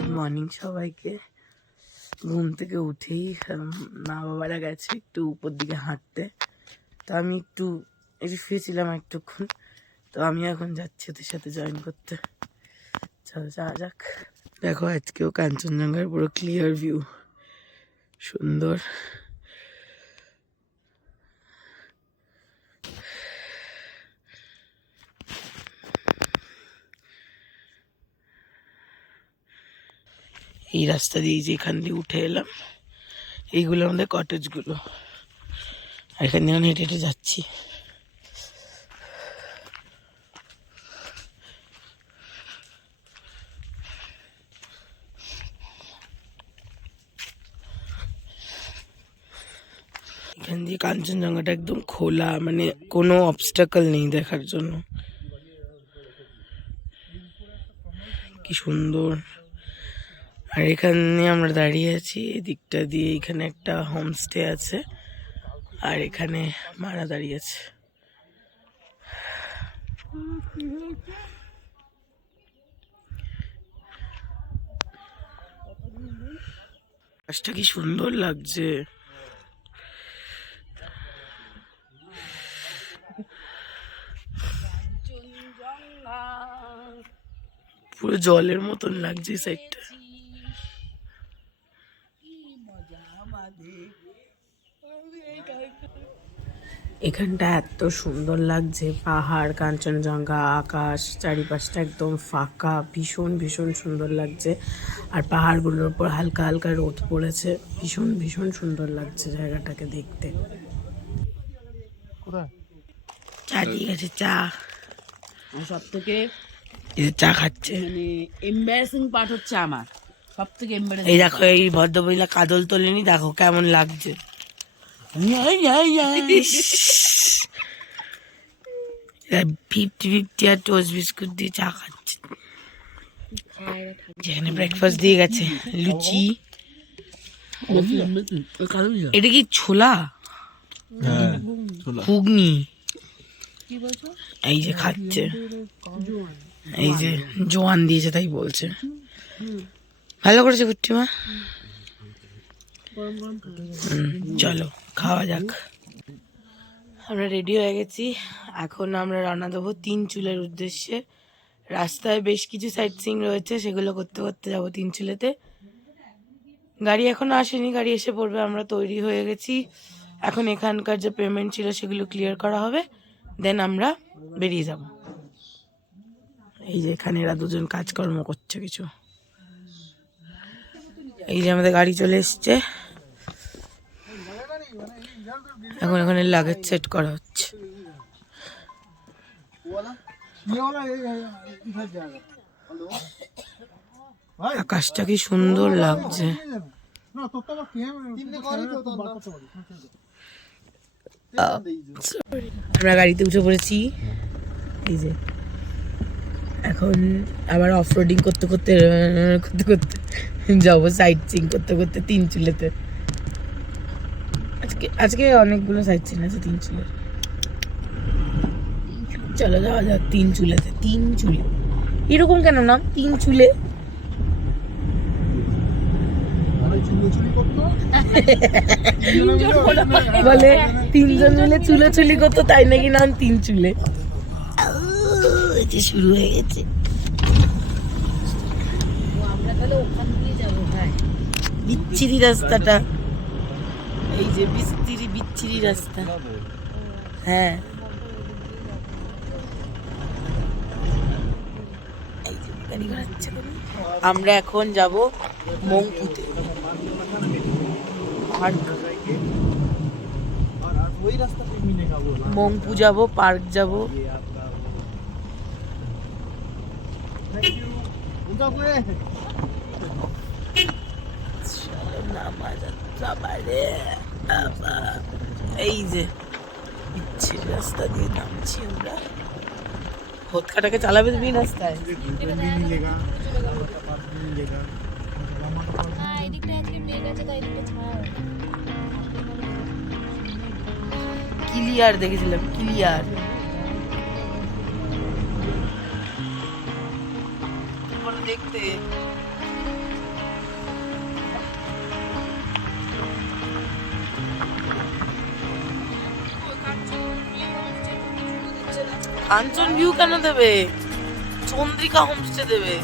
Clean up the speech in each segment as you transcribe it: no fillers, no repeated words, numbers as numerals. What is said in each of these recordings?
Good morning সবাইকে। ঘুম থেকে উঠেই মা বাবারা গেছে একটু উপর দিকে হাঁটতে, তো আমি একটু শুয়েছিলাম একটুক্ষণ, তো আমি এখন যাচ্ছি ওদের সাথে জয়েন করতে। চলো যাওয়া যাক। দেখো আজকেও কাঞ্চনজঙ্ঘার পুরো ক্লিয়ার ভিউ, সুন্দর। এই রাস্তা দিয়ে যেখান দিয়ে উঠে এলাম, এইগুলো আমাদের কটেজগুলো, আর এখান দিয়ে হেঁটে হেঁটে যাচ্ছি। এখান দিয়ে কাঞ্চনজঙ্ঘাটা একদম খোলা, মানে কোনো অবস্টাকল নেই দেখার জন্য। কি সুন্দর। আর এখানে আমরা দাঁড়িয়ে আছি, এদিকটা দিয়ে এখানে একটা হোমস্টে আছে, আর এখানে মারা দাঁড়িয়ে আছে। গাছটা কি সুন্দর লাগছে। পুরো জলের মতন লাগছে সাইডটা। এখানটা এত সুন্দর লাগছে, পাহাড়, কাঞ্চনজঙ্ঘা, আকাশ, চারিপাশটা একদম ফাঁকা, ভীষণ ভীষণ সুন্দর লাগছে। আর পাহাড়গুলোর উপর হালকা হালকা রোদ পড়েছে, ভীষণ ভীষণ সুন্দর লাগছে জায়গাটাকে দেখতে। চা দিয়ে গেছে, চা। সব থেকে চা খাচ্ছে, মানে এম্বারেসিং পার্ট হচ্ছে আমার, সব থেকে এম্বারেসিং। এই দেখো এই ভদ্রমহিলা কাজল তোলেনি, দেখো কেমন লাগছে। 50-50 আর টোস্ট বিস্কুট দিয়ে চা খাচ্ছে। যেখানে ব্রেকফাস্ট দিয়ে গেছে, লুচি। এটা কি ছোলা? ঘুগনি। এই যে খাচ্ছে, এই যে জোয়ান দিয়েছে তাই বলছে। ভালো করেছে কুট্টিমা। চলো খাওয়া যাক। আমরা রেডি হয়ে গেছি, এখন আমরা রওনা দেবো 3 চুলের উদ্দেশ্যে। রাস্তায় বেশ কিছু সাইট সিইং রয়েছে, সেগুলো করতে করতে যাবো 3 চুলেতে। গাড়ি এখনো আসেনি, গাড়ি এসে পড়বে। আমরা তৈরি হয়ে গেছি, এখন এখানকার যে পেমেন্ট ছিল সেগুলো ক্লিয়ার করা হবে, দেন আমরা বেরিয়ে যাব। এই যে এখানে এরা দুজন কাজকর্ম করছে কিছু। এই যে আমাদের গাড়ি চলে এসছে, এখন এখানে লাগেজ সেট করা হচ্ছে। আকাশটা কি সুন্দর লাগছে। আমরা গাড়িতে উঠে পড়েছি, এই যে এখন আবার অফ রোডিং করতে করতে করতে করতে যাবো সাইট সিইং করতে করতে 3 চুলেতে। আজকে অনেকগুলো সাইট সিইং আছে 3 চুলে। চলো যাওয়া যাক 3 চুলেতে। 3 চুলে এরকম কেন নাম 3 চুলে? বলে 3 জন মিলে চুলোচুলি করতো, তাই নাকি নাম 3 চুলে। শুরু হয়ে গেছে। বিচ্ছিরি রাস্তাটা, এই যে বিচ্ছিরি রাস্তা। হ্যাঁ, আমরা এখন যাব মংপুতে। মংপু যাব, পার্ক যাব। এই যে বিচ্ছিরি রাস্তা দিয়ে নামছি আমরা। হোতকাটাকে চালাবে তুমি রাস্তায়? ক্লিয়ার দেখেছিলাম, ক্লিয়ার। দেখতে কাঞ্চন ভিউ কেন দেবে? চন্দ্রিকা হোমস্টে দেবে।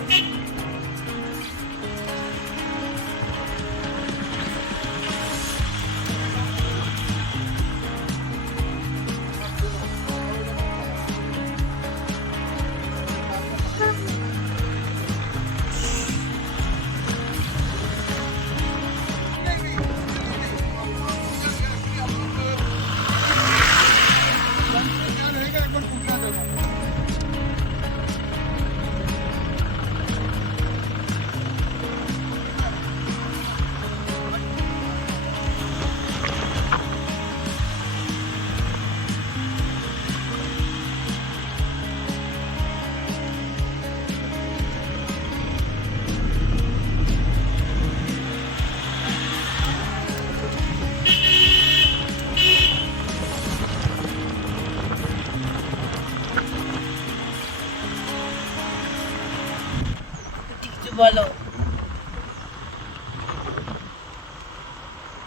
বলো,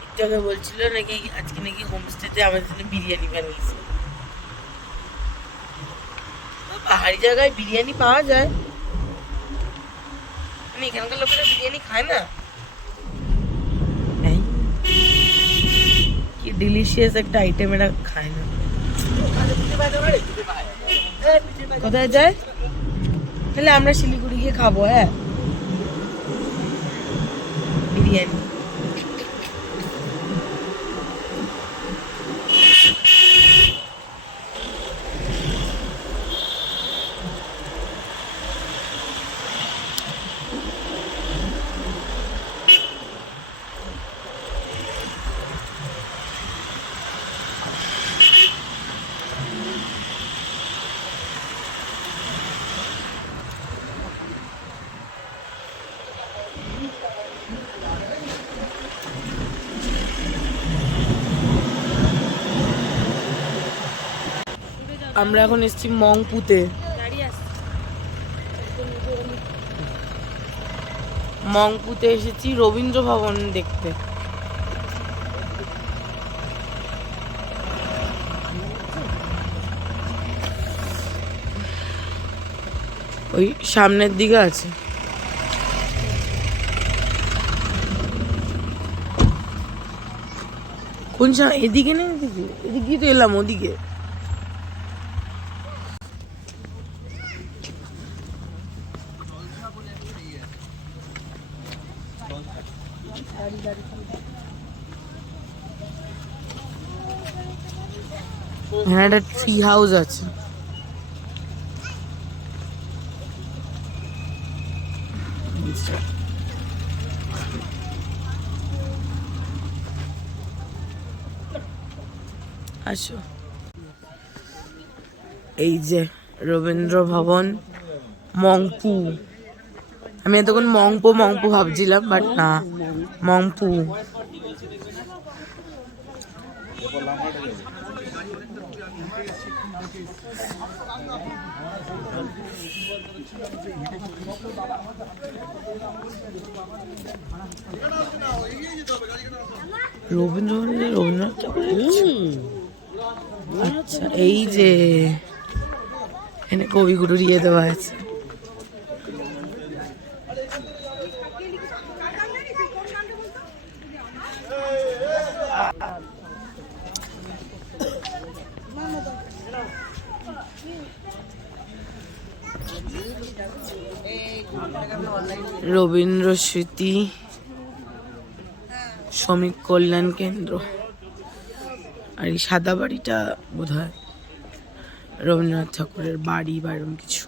একটু আগে বলছিল নাকি আজকে নাকি হোমস্টেতে আমাদের জন্য বিরিয়ানি বানিয়েছে। পাহাড়ি জায়গায় বিরিয়ানি পাওয়া যায়, মানে এখানকার লোকেরা বিরিয়ানি খায় না। কি ডিলিশিয়াস একটা আইটেম, এরা খায় না। কোথায় যায়? তাহলে আমরা শিলিগুড়ি গিয়ে খাবো। হ্যাঁ, বিরিয়ানি। আমরা এখন এসেছি মংপুতে। মংপুতে এসেছি রবীন্দ্র ভবন দেখতে। ওই সামনের দিকে আছে। কোন এদিকে না এদিকে? এদিকে তো এলাম, ওদিকে। এখানে একটা ট্রি হাউস আছে। আসো, এই যে রবীন্দ্র ভবন মংপু। আমি এতক্ষণ মংপো মংপু ভাবছিলাম, বাট না, মংপু। রবীন্দ্রনাথ আচ্ছা, এই যে এখানে কবিগুরুর ইয়ে দেওয়া আছে। রবীন্দ্র স্মৃতি শ্রমিক কল্যাণ কেন্দ্র। আর এই সাদা বাড়িটা বোধ হয় রবীন্দ্রনাথ ঠাকুরের বাড়ি বা এরকম কিছু।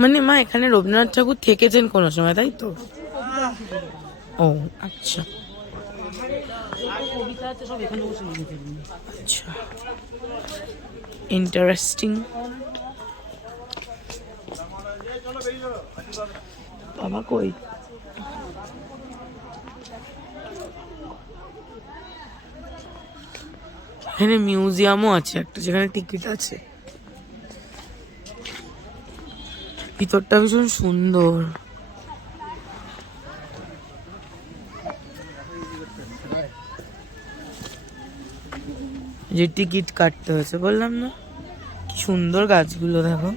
মানে মা, এখানে রবীন্দ্রনাথ ঠাকুর থেকেছেন কোনো সময়, তাই তো? ও আচ্ছা আচ্ছা, ইন্টারেস্টিং। বাবা কই? এখানে মিউজিয়ামও আছে একটা, যেখানে টিকিট আছে। ভিতরটা ভীষণ সুন্দর। যে টিকিট কাটতে হয়েছে, বললাম না কি সুন্দর গাছগুলো দেখো।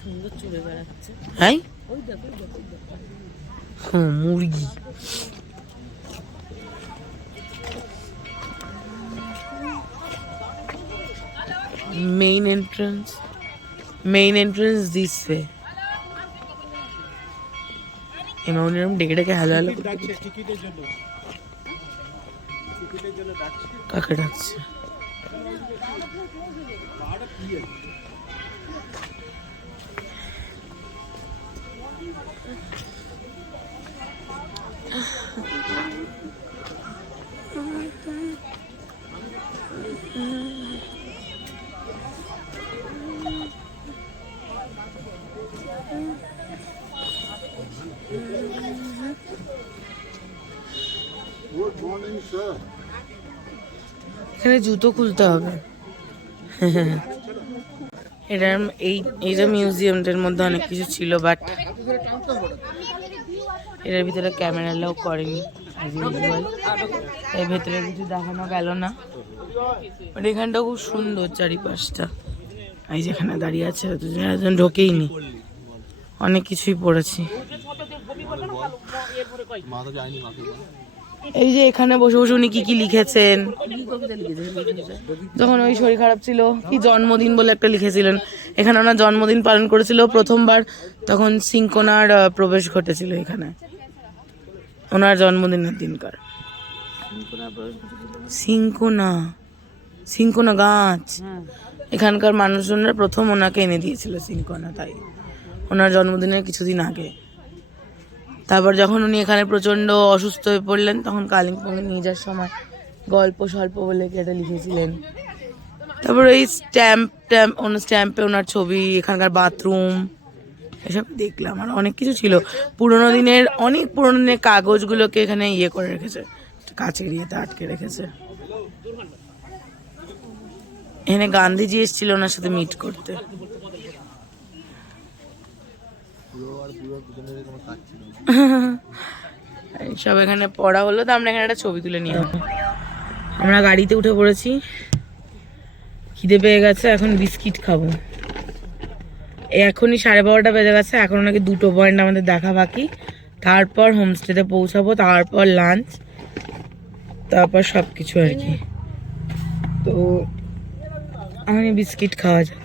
সুন্দর চলে বেড়াচ্ছে। হ্যাঁ, ওই দেখো, ওই দেখো, ওই দেখো। মুরগি। Main entrance this way. এরকম ডেকে ডেকে হ্যালো হ্যালো কাকে ডাকছে? এখানে জুতো খুলতে হবে। এইটা মিউজিয়ামটার মধ্যে অনেক কিছু ছিল, বাট এটার ভিতরে ক্যামেরা এলাও করেনি। এর ভেতরে কিছু দেখানো গেল না। বাট এখানটা খুব সুন্দর চারিপাশটা। এই যেখানে দাঁড়িয়ে আছে দুজন ঢোকেইনি, অনেক কিছুই পড়েছি। এই যে এখানে বসে বসে উনি কি কি লিখেছেন, যখন ওই শরীর খারাপ ছিল কি জন্মদিন বলে একটা লিখেছিলেন। এখানে ওনার জন্মদিন পালন করেছিল প্রথমবার, তখন সিঙ্কোনার প্রবেশ ঘটেছিল এখানে ওনার জন্মদিনের দিনকার। সিঙ্কোনা গাছ, এখানকার মানুষজনরা প্রথম ওনাকে এনে দিয়েছিল সিঙ্কোনা, তাই ওনার জন্মদিনের কিছুদিন আগে। তারপর যখন উনি এখানে প্রচন্ড অসুস্থ হয়ে পড়লেন, তখন কালিম্পংয়ে নিয়ে যাওয়ার সময় গল্প স্বল্প বলে কি এটা লিখেছিলেন। তারপর এই স্ট্যাম্পে ওনার ছবি, এখানকার বাথরুম এসব দেখলাম। আর অনেক কিছু ছিল অনেক পুরোনো দিনের কাগজগুলোকে এখানে ইয়ে করে রেখেছে, কাচের ইয়েতে আটকে রেখেছে। এখানে গান্ধীজি এসেছিল ওনার সাথে মিট করতে। সব এখানে পড়া হলো, তো আমরা এখানে একটা ছবি তুলে নিয়ে আমরা গাড়িতে উঠে পড়েছি। খিদে পেয়ে গেছে, এখন বিস্কিট খাবো। এখনই 12:30 বেজে গেছে, এখন নাকি 2 পয়েন্ট আমাদের দেখা বাকি। তারপর হোমস্টেতে পৌঁছাবো, তারপর লাঞ্চ, তারপর সব কিছু আর কি। তো আমি বিস্কিট খাওয়া যাক।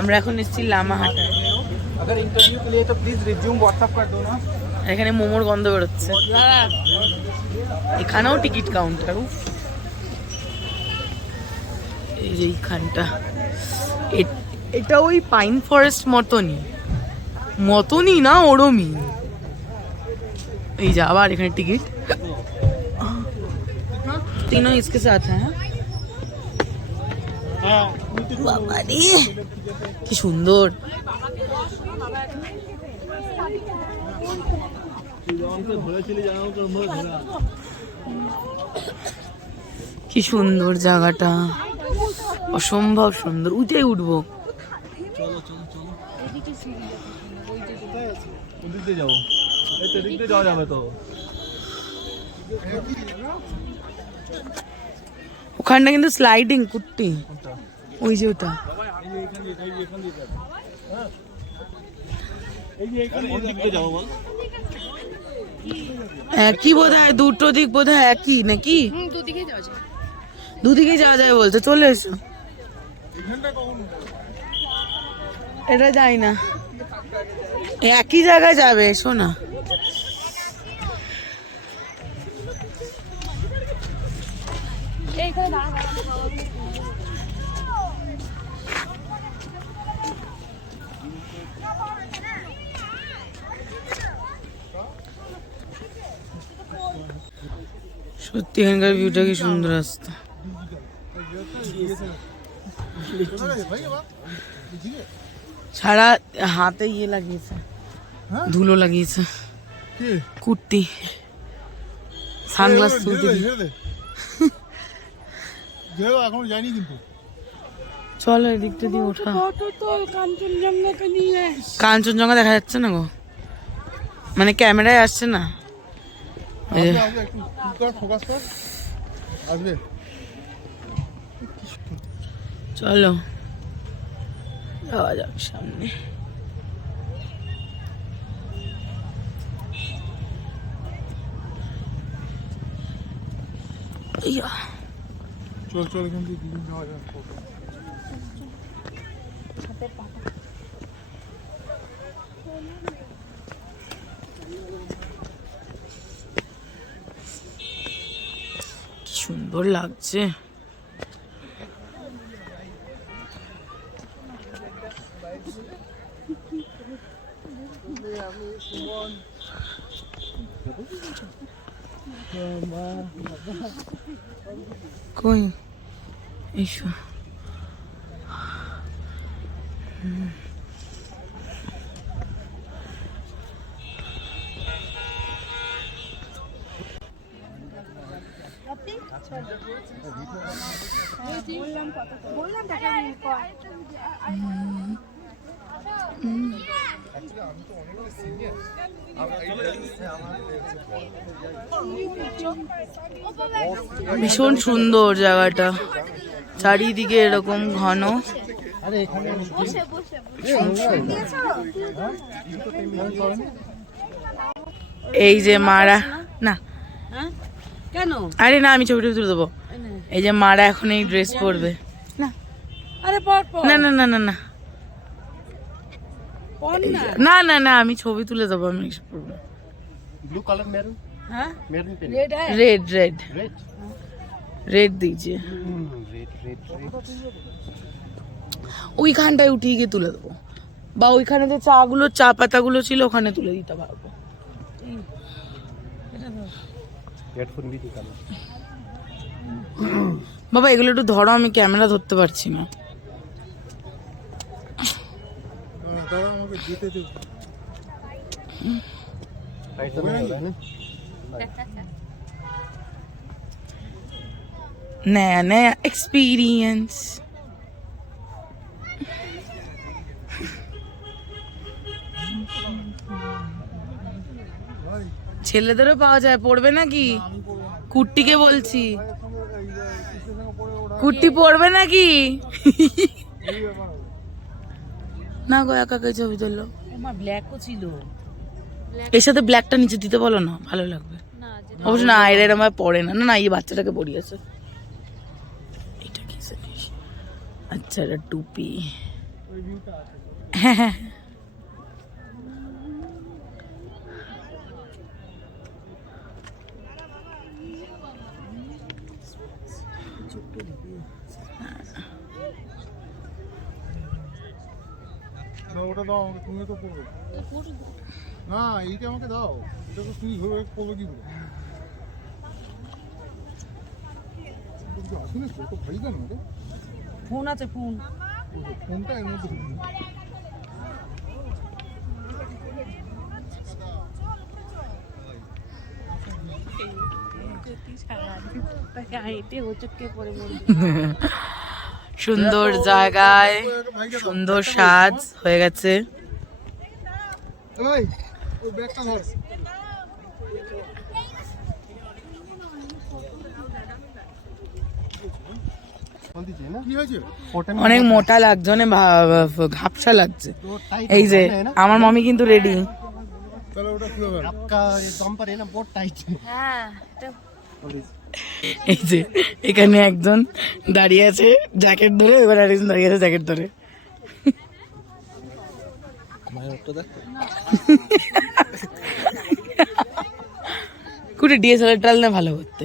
আমরা এখন এসেছি লামাহাটায়। अगर इंटरव्यू के लिए तो प्लीज रिज्यूम व्हाट्सएप कर दो ना। এখানে মোমোর গন্ধ বেরোচ্ছে। এখানেও টিকিট কাউন্টার। এই যে এইখানটা, এটা ওই পাইন ফরেস্ট মতনই না, ওরমই। এই যে আবার এখানে টিকিট, तीनों इसके साथ हैं। বাবা রে কি সুন্দর। কি সুন্দর জায়গাটা, অসম্ভব সুন্দর। উঠে উঠবো। ওখানটা কিন্তু স্লাইডিং কুট্টি, ওই যে ওটা। একই বোধ হয়, দুটো দিক বোধ হয় একই নাকি? দুদিকে যাওয়া যায় বলতে। চলে এসো, এটা যাই না, একই জায়গায় যাবে। এসো না। সত্যি এখানকার ভিউটা কি সুন্দর আসতো। সারা হাতে ইয়ে লাগিয়েছে, ধুলো লাগিয়েছে। কুর্তি সানগ্লাস তুলতে এখন যাইনি কিন্তু। চলো এদিকটা দিয়ে ওঠা। কাঞ্চনজঙ্ঘা দেখা যাচ্ছে না গো, মানে ক্যামেরায় আসছে না। চলো যাওয়া যাক সামনে। চল চল এখান থেকে দুদিন যাওয়া যাক। কি সুন্দর লাগছে। কই এসো। ভীষণ সুন্দর জায়গাটা, চারিদিকে এরকম ঘন। এই যে মারা না কেন? আরে না, আমি ছবিটা তুলে দেবো। এই যে মারা এখন এই ড্রেস পরবে না। আরে পর না না না না না পর না। না না না, আমি ছবি তুলে দেবো। আমি এসব পরবো। ব্লু কালার মেরুন, হ্যাঁ মেরুন পেন, রেড है রেড রেড রেড রেড দিয়েছে। Red red red. ওইখানটায় উঠিয়ে গিয়ে তুলে দেবো, বা ওইখানে যে চা পাতাগুলো ছিল ওখানে তুলে দিতে পারবো। হেডফোন भी निकालो। বাবা এগুলো একটু ধরো, আমি ক্যামেরা ধরতে পারছি না। দাঁড়া আমাকে যেতে দে। ऐसा नहीं हो रहा है ना। नया नया एक्सपीरियंस। ছেলেদেরও পাওয়া যায়, পড়বে নাকি? কুর্তিকে বলছি, কুর্তি পড়বে নাকি? না গো, একা কে ছবি তুললো? আমার ব্ল্যাকও ছিল। এর সাথে ব্ল্যাকটা নিচে দিতে বলো না, ভালো লাগবে। অবশ্য না, এর আমার পড়ে না। না না, এই বাচ্চাটাকে পড়িয়েছে। এটা কি জিনিস? আচ্ছা, এটা টুপি। হ্যাঁ হ্যাঁ, না ওটা দাও আমাকে, তুমি তো পড়বে না। এইটা আমাকে দাও, এটা তো তুমি ধরে পড়বে কি করে? আসলে তো ভাই কেন রে? ফোন আছে, ফোন ফোনটা এর মধ্যে সুন্দর জায়গায় সুন্দর সাজ হয়ে গেছে। ওই ওই ব্যাগটা ধর। কি হয়েছে? অনেক মোটা লাগছে, অনেক ঘাপসা লাগছে। এই যে আমার মামি কিন্তু রেডি। তাহলে ওটা কি হবে? आपका ये जम्पर है ना बहुत टाइट है। এই যে এখানে একজন দাঁড়িয়ে আছে জ্যাকেট ধরে, এবার আরেকজন দাঁড়িয়ে আছে জ্যাকেট ধরে। কুটি ডিএসএলআর টাল না ভালো করতে।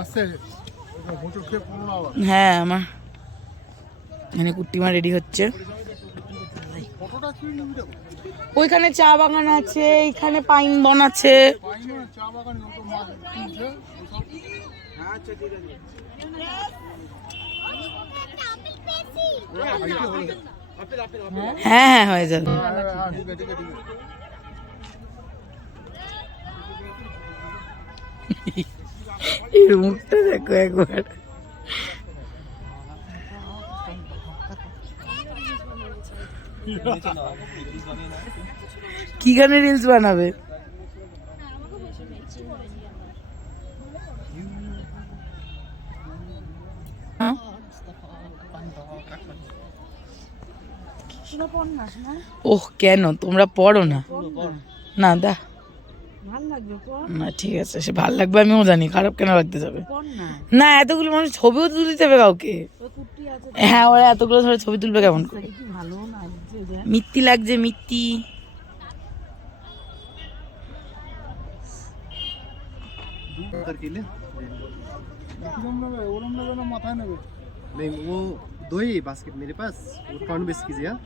আসছে হোটেল খেয়ে পড়ো না আবার। হ্যাঁ আমার এখানে কুট্টিমা রেডি হচ্ছে। ফটোটা ছিঁড়ে নিবি দেখো। ওইখানে চা বাগান আছে, এইখানে পাইন বন আছে। পাইনি চা বাগানে ওটা মাছ তুলছে ওসব। হাইটে হয়ে গেছে। হ্যাঁ হ্যাঁ হয়ে যাবে। হ্যাঁ, ঠিক আছে, ঠিক আছে, ঠিক আছে। এর মুখটা দেখো একবার। কি গানে রিলস বানাবে? হ্যাঁ? ওহ কেন তোমরা পড়ো না? না দা না ঠিক আছে, সে ভালো লাগবে আমিও জানি, খারাপ কেন লাগতে যাবে? না এতগুলো মানুষ ছবিও তুলতে দেবে কাউকে? হ্যাঁ ওরা এতগুলো ধরে ছবি তুলবে কেমন করে? মিত্তি লাগছে মিত্তি। करके ले কিরম নেবে ওরম নেবে না মাথায় নেবে? नहीं वो दो ही बास्केट मेरे पास वो काउंट बेस कीजिए हाँ?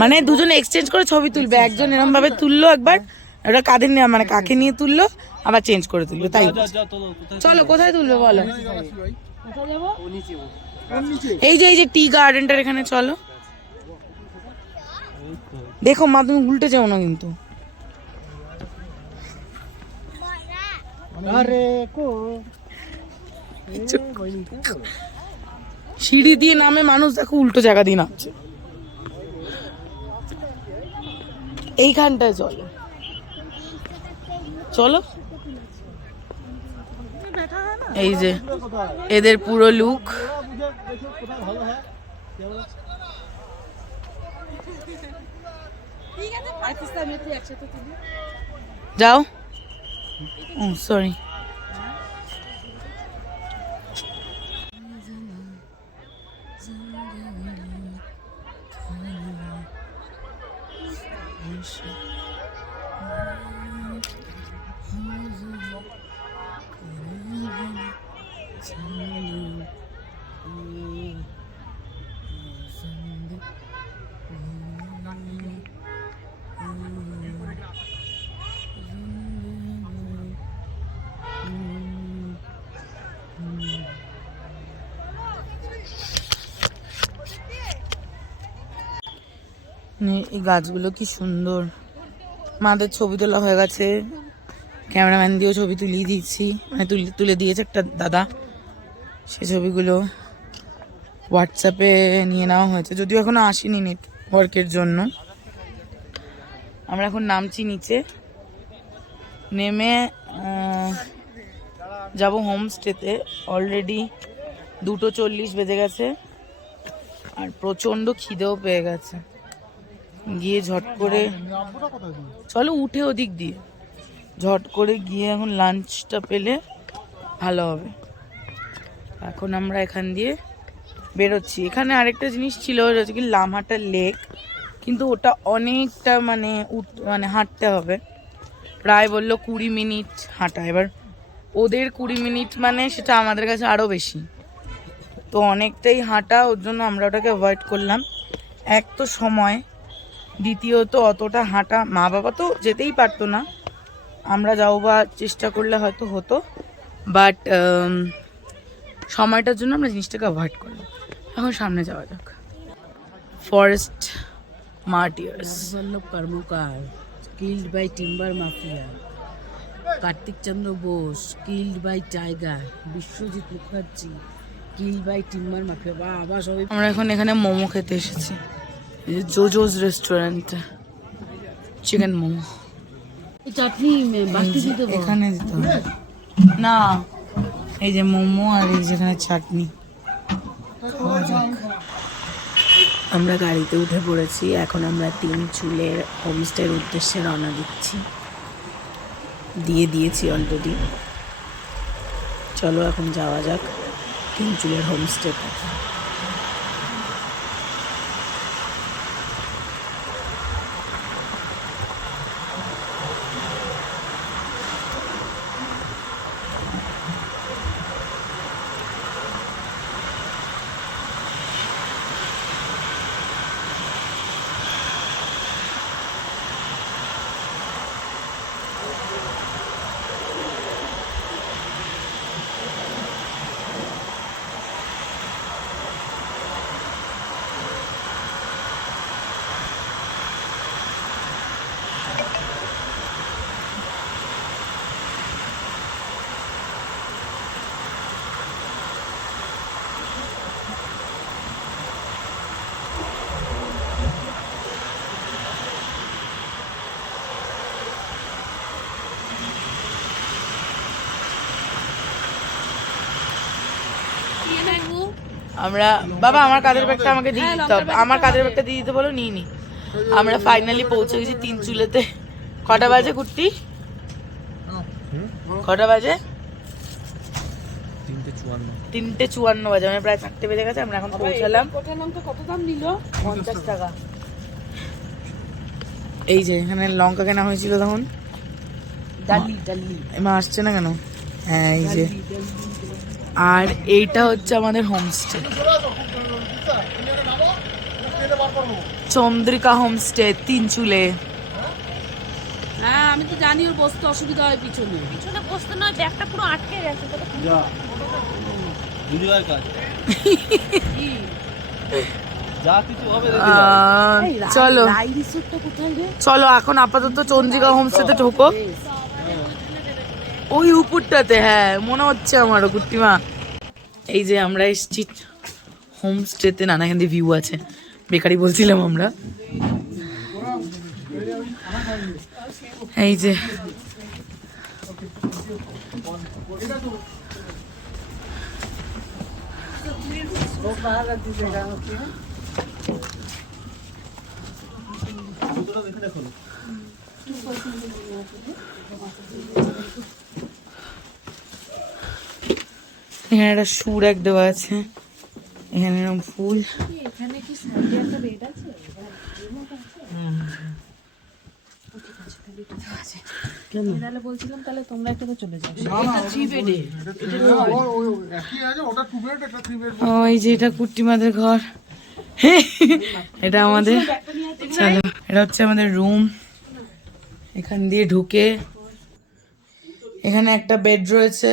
মানে দুজনে এক্সচেঞ্জ করে ছবি তুলবে, একজন এরকম ভাবে তুললো একবার, ওটা কাঁধে নিয়ে মানে কাকে নিয়ে তুললো আবার চেঞ্জ করে তুলবে, তাই চলো কোথায় তুলবে বলো? এই যাচ্ছি ভাই। वो नीचे वो ওর নিচে এই যে টি গার্ডেনটার এখানে চলো। দেখো মা তুমি উল্টে যাও না কিন্তু। अरे को সিঁড়ি দিয়ে নামে মানুষ দেখো উল্টো জায়গা দিয়ে নামছে। এইখানটায় চলো চলো। এই যে এদের পুরো লুক। যাও ও সরি। এই গাছগুলো কি সুন্দর। মাদের ছবি তোলা হয়ে গেছে, ক্যামেরাম্যান দিয়েও ছবি তুলিয়ে দিয়েছি, মানে তুলে দিয়েছে একটা দাদা। সে ছবিগুলো হোয়াটসঅ্যাপে নিয়ে নেওয়া হয়েছে, যদিও এখনো আসেনি নেটওয়ার্কের জন্য। আমরা এখন নামছি নিচে, নেমে যাব হোমস্টেতে। অলরেডি 2:40 বেজে গেছে আর প্রচণ্ড খিদেও পেয়ে গেছে। গিয়ে ঝট করে আব্বুটা কোথায় দিবি? চলো উঠে ওদিক দিয়ে ঝট করে গিয়ে এখন লাঞ্চটা পেলে ভালো হবে। এখন আমরা এখান দিয়ে বেরোচ্ছি। এখানে আরেকটা জিনিস ছিল হচ্ছে কি লামহাটা লেক, কিন্তু ওটা অনেকটা মানে হাঁটতে হবে, প্রায় বললো 20 মিনিট হাঁটা। এবার ওদের 20 মিনিট মানে সেটা আমাদের কাছে আরও বেশি, তো অনেকটাই হাঁটা, ওর জন্য আমরা ওটাকে অ্যাভয়েড করলাম। এক তো সময়, দ্বিতীয়ত অতটা হাঁটা মা বাবা তো যেতেই পারতো না, আমরা যাও বা চেষ্টা করলে হয়তো হতো, বাট সময়টার জন্য আমরা জিনিসটাকে অ্যাভয়েড করলাম। এখন সামনে যাওয়া যাক। Forest martyrs. Ballabh Karmakar killed by timber mafia, Kartik Chandra Bose killed by tiger, Biswajit Mukherjee killed by timber mafia. বা আবার সবাই আমরা এখন এখানে মোমো খেতে এসেছি, জোজোস রেস্টুরেন্ট, চিকেন মোমো। চাটনি বাটি দিতে এখানে দিতে হবে না, এই যে মোমো আর এই যেখানে চাটনি। আমরা গাড়িতে উঠে পড়েছি, এখন আমরা 3 চুলের হোমস্টের উদ্দেশ্যে রওনা দিচ্ছি, দিয়ে দিয়েছি অলরেডি। চলো এখন যাওয়া যাক 3 চুলের হোমস্টেতে। আমরা বাবা আমার কাঁধের ব্যাগটা আমাকে দিয়ে দিতে হবে, আমার কাঁধের ব্যাগটা দিয়ে দিতে বলো, নিয়ে নি। আমরা ফাইনালি পৌঁছে গেছি 3 চুলেতে। কটা বাজে কুট্টি? কটা বাজে? 3:54 বাজে, মানে প্রায় 4টে বেজে গেছে। আমরা এখন পৌঁছালাম। কত দাম নিল? 50 টাকা। এই যে এখানে লঙ্কা কেনা হয়েছিল তখন। ডালি এমা আসছে না কেন? হ্যাঁ এই যে, আর এইটা হচ্ছে আমাদের হোমস্টে, চন্দ্রিকা হোমস্টে, 3 চুলে। হ্যাঁ আমি তো জানি ওর বসতে অসুবিধা হয় পিছনে বসতে নয়, ব্যাগটা পুরো আটকে গেছে। চলো রাই রিসোর্টটা কোথায় রে? চলো এখন আপাতত চন্দ্রিকা হোমস্টেতে ঢোকো, ওই উপরটাতে। হ্যাঁ মনে হচ্ছে আমারও কুট্টিমা। এই যে আমরা এসছি হোমস্টেতে, নানা এখান দিয়ে ভিউ আছে, বেকারি বলছিলাম আমরা। এই যে এখানে একটা সুর এক দেওয়া আছে, এখানে এরকম ফুল। এখানে কি সাইডে একটা বেড আছে? তাহলে বলছিলাম তাহলে তোমরা একটা চলে যাও। ওই যে এটা কুট্টিমাদের ঘর, এটা আমাদের। চলো এটা হচ্ছে আমাদের রুম। এখান দিয়ে ঢুকে এখানে একটা বেড রয়েছে,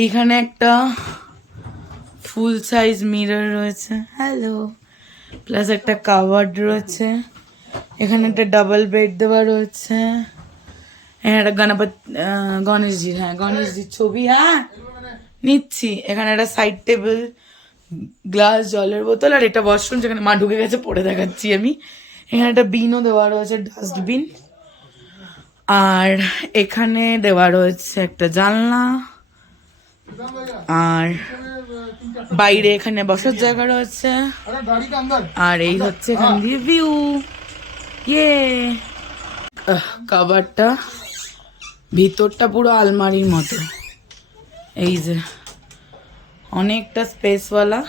এইখানে একটা ফুল সাইজ মিরর রয়েছে, হ্যালো, প্লাস একটা কাভার্ড রয়েছে। এখানে একটা ডাবল বেড দেওয়া রয়েছে। এখানে একটা গণেশজির, হ্যাঁ গণেশজির ছবি, হ্যাঁ নিচ্ছি। এখানে একটা সাইড টেবিল, গ্লাস, জলের বোতল, আর এটা ওয়াশরুম যেখানে মা ঢুকে গেছে, পরে দেখাচ্ছি আমি। এখানে একটা বিনও দেওয়া রয়েছে, ডাস্টবিন। আর এখানে দেওয়া রয়েছে একটা জানলা, আর বাইরে এখানে বসার জায়গা রয়েছে। আর এই হচ্ছে এখান দিয়ে ভিউ। ইয়ে কাভারটা, ভিতরটা পুরো আলমারির মতো। এই যে অনেকটা স্পেসওয়ালা,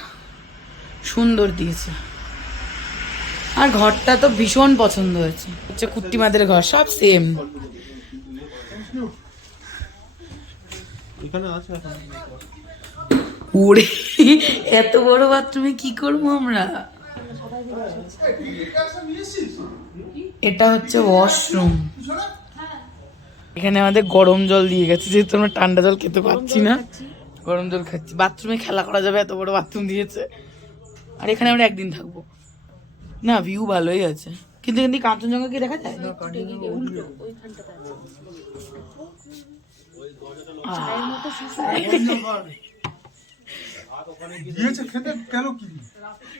সুন্দর দিয়েছে। আর ঘরটা তো ভীষণ পছন্দ হয়েছে, হচ্ছে কুট্টিমাদের ঘর, সব সেম। ওরে এত বড় বাথরুমে কি করবো আমরা? এটা হচ্ছে ওয়াশরুম। এখানে আমাদের গরম জল দিয়ে গেছে, যেহেতু আমরা ঠান্ডা জল খেতে পাচ্ছি না, গরম জল খাচ্ছি। বাথরুমে খেলা করা যাবে, এত বড় বাথরুম দিয়েছে। আর এখানে আমরা একদিন থাকবো না, ভিউ ভালোই আছে। কিন্তু কিন্তু কাঞ্চনজঙ্ঘা কি দেখা যায়?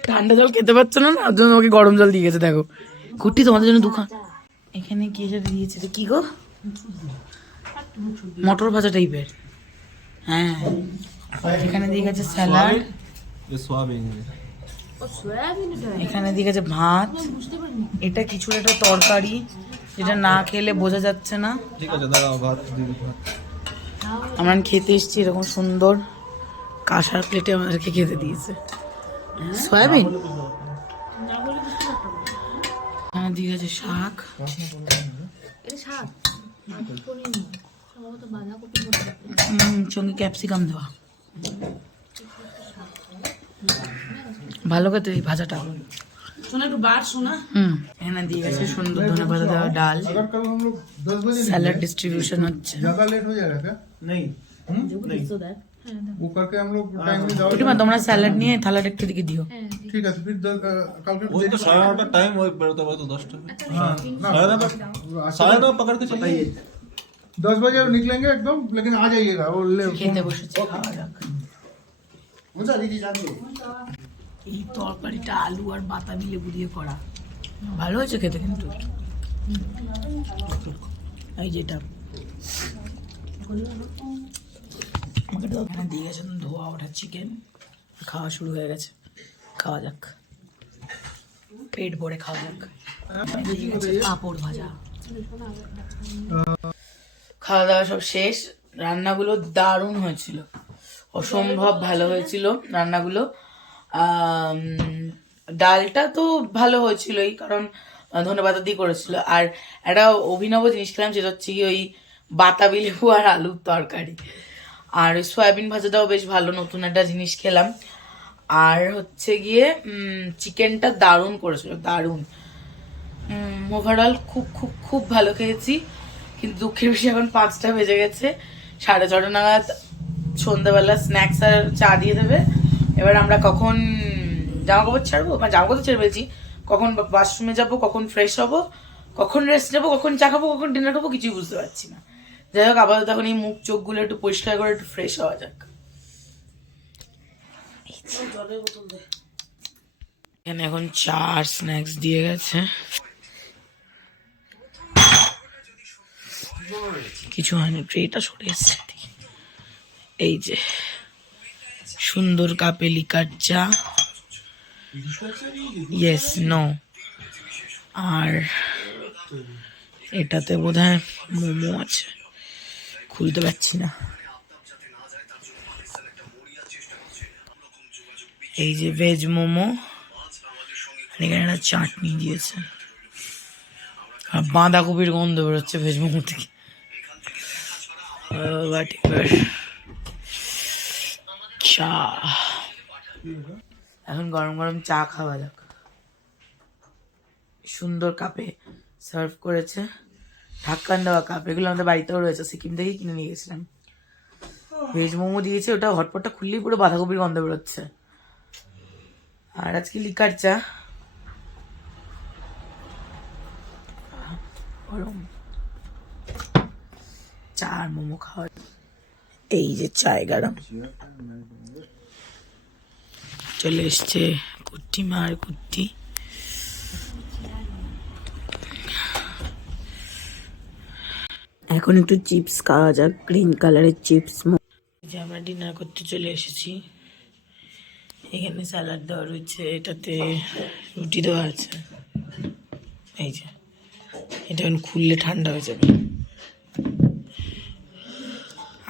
ঠান্ডা জল খেতে পারছো না, না ওর জন্য তোমাকে গরম জল দিয়ে গেছে। দেখো কুট্টি, তোমাদের জন্য দুখান। এখানে কি সেটা দিয়েছে, এটা কি গো? মটর ভাজা টাইপের, হ্যাঁ। এখানে দিয়ে গেছে স্যালাড, এখানে দিয়ে গেছে ভাত, এটা কিছু একটা তরকারি যেটা না খেলে বোঝা যাচ্ছে না। আমরা খেতে এসেছি, এরকম সুন্দর কাঁসার প্লেটে আমাদেরকে খেতে দিয়েছে সয়াবিন। এখানে দিয়ে গেছে শাক, সঙ্গে ক্যাপসিকাম দেওয়া, ভালো খেতে এই ভাজাটা। শোনা একটু বার শোনা। এখানে দিয়ে গেছে সুন্দর ধনেপাতা দেওয়া ডাল, স্যালাড ডিস্ট্রিবিউশন হচ্ছে। তোমরা স্যালাড নিয়ে থালাটা একটু দিকে দিও। ঠিক আছে, फिर कल के वही तो 9:30 टाइम वही बेरोता तो 10 पकड़ के चलिए। 10 बजे निकलेंगे एकदम, लेकिन आ जाइएगा वो ले। খেতে বসেছে, খাওয়া যাক। मुझे दीदी जाती है। এই তরকারিটা আলু আর বাতাবি লেবু দিয়ে করা, ভালো হয়েছে খেতে কিন্তু। এই যেটা আমাকে তো এখানে দিয়ে গেছেন ধোয়া ওঠা চিকেন, খাওয়া শুরু হয়ে গেছে, খাওয়া যাক, পেট ভরে খাওয়া যাক। পাঁপড় ভাজা, খাওয়া দাওয়া সব শেষ। রান্নাগুলো দারুণ হয়েছিল, অসম্ভব ভালো হয়েছিল রান্নাগুলো। ডালটা তো ভালো হয়েছিলই, কারণ ধনেপাতা দিয়ে করেছিল। আর একটা অভিনব জিনিস খেলাম, যেটা হচ্ছে কি ওই বাতাবি লেবু আর আলুর তরকারি। আর ওই সয়াবিন ভাজাটাও বেশ ভালো, নতুন একটা জিনিস খেলাম। আর হচ্ছে গিয়ে চিকেনটা দারুণ করেছিল, দারুণ। ওভারঅল খুব খুব খুব ভালো খেয়েছি। কিন্তু দুঃখের বিষয় এখন 5টা বেজে গেছে, 6:30 নাগাদ সন্ধ্যাবেলা স্ন্যাক্স আর চা দিয়ে দেবে। এবার আমরা কখন জামা কাপড় ছাড়বো, মানে জামা কাপড় ছেড়ে ফেলছি, কখন বাথরুমে যাবো, কখন ফ্রেশ হবো, কখন রেস্ট নেবো, কখন চা খাবো, কখন ডিনার খাবো, কিছুই বুঝতে পারছি না। যাই হোক, আপাতত এখন এই মুখ চোখগুলো একটু পরিষ্কার করে একটু ফ্রেশ হওয়া যাক। এখানে এখন চা আর স্ন্যাক্স দিয়ে গেছে, কিছু হয়নি। ট্রেটা সরে এসছে, এই যে সুন্দর কাপে লিকার চা, ইয়েস নো। আর এটাতে বোধহয় মোমো আছে, খুলতে পারছি না। এই যে ভেজ মোমো, এখানে একটা চাটনি দিয়েছে, আর বাঁধাকপির গন্ধ বেরোচ্ছে ভেজ মোমো থেকে। চা, এখন গরম গরম চা খাওয়া যাক। সুন্দর কাপে সার্ভ করেছে, ঢাক্কান দেওয়া কাপ। এগুলো আমাদের বাড়িতেও রয়েছে, সিকিম থেকেই কিনে নিয়ে গেছিলাম। ভেজ মোমো দিয়েছে, ওটা হটপটটা খুললেই পুরো বাঁধাকপির গন্ধ বেরোচ্ছে। আর আজকে লিকার চা, গরম চা আর মোমো খাওয়া। এই যে চায় গরম চলে এসছে, কুট্টি মা আর কুট্টি। এখন একটু চিপস খাওয়া যাক, গ্রিন কালারের চিপস। যে আমরা ডিনার করতে চলে এসেছি, এখানে স্যালাড দেওয়া রয়েছে, এটাতে রুটি দেওয়া আছে। এই যে এটা এখন খুললে ঠান্ডা হয়ে যাবে।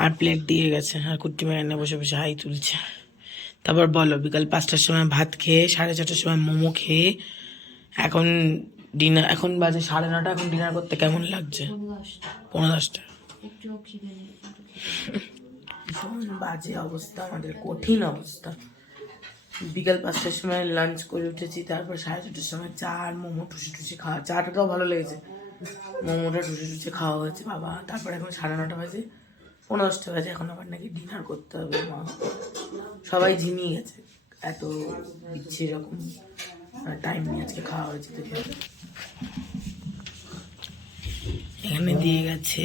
আর প্লেট দিয়ে গেছে, আর কুট্টি মা এনে বসে বসে হাই তুলছে। তারপর বলো, বিকাল 5টার সময় ভাত খেয়ে 4:30টার সময় মোমো খেয়ে এখন ডিনার, এখন বাজে 9:30, এখন ডিনার করতে কেমন লাগছে? 10:45। ভীষণ বাজে অবস্থা আমাদের, কঠিন অবস্থা। বিকাল 5টার সময় লাঞ্চ করে উঠেছি, তারপর 4:30টার সময় চা আর মোমো টুসি টুসি খাওয়া। চাটাও ভালো লেগেছে, মোমোটা টুসি টুসি খাওয়া হয়েছে বাবা। তারপর এখন 9:30 বাজে, 10:45 বাজে, এখন আবার নাকি ডিনার করতে হবে। মা সবাই ঝিমিয়ে গেছে, এত ইচ্ছে এরকম টাইম নিয়ে আজকে খাওয়া হয়েছে দেখে। এখানে দিয়ে গেছে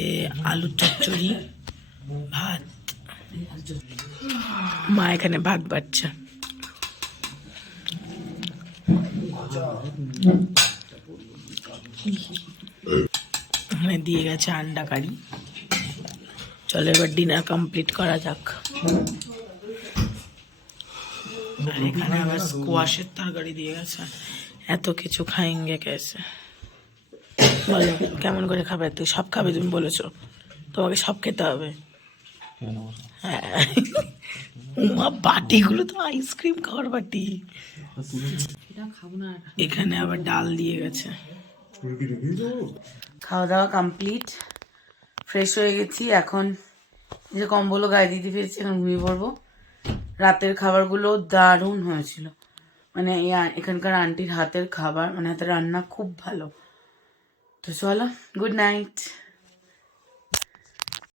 আলু চচ্চড়ি, ভাত। মা এখানে ভাত বাড়ছে। এখানে দিয়ে গেছে আন্ডা কারি। চলো এবার ডিনার কমপ্লিট করা যাক। আর এখানে আবার স্কোয়াশের তরকারি দিয়ে গেছে। এত কিছু খাইঙ্গে কেসে? বলো কেমন করে খাবে? তুই সব খাবে, তুমি বলেছো, তোমাকে সব খেতে হবে। হ্যাঁ, বাটিগুলো তো আইসক্রিম খাওয়ার বাটি। এখানে আবার ডাল দিয়ে গেছে। খাওয়া দাওয়া কমপ্লিট, ফ্রেশ হয়ে গেছি। এখন যে কম্বলও গায়ে দিতে পেরেছি, এখন ঘুমিয়ে পড়বো। রাতের খাবারগুলো দারুণ হয়েছিল, মানে এখানকার আন্টির হাতের খাবার, মানে হাতের রান্না খুব ভালো। তো চলো, গুড নাইট।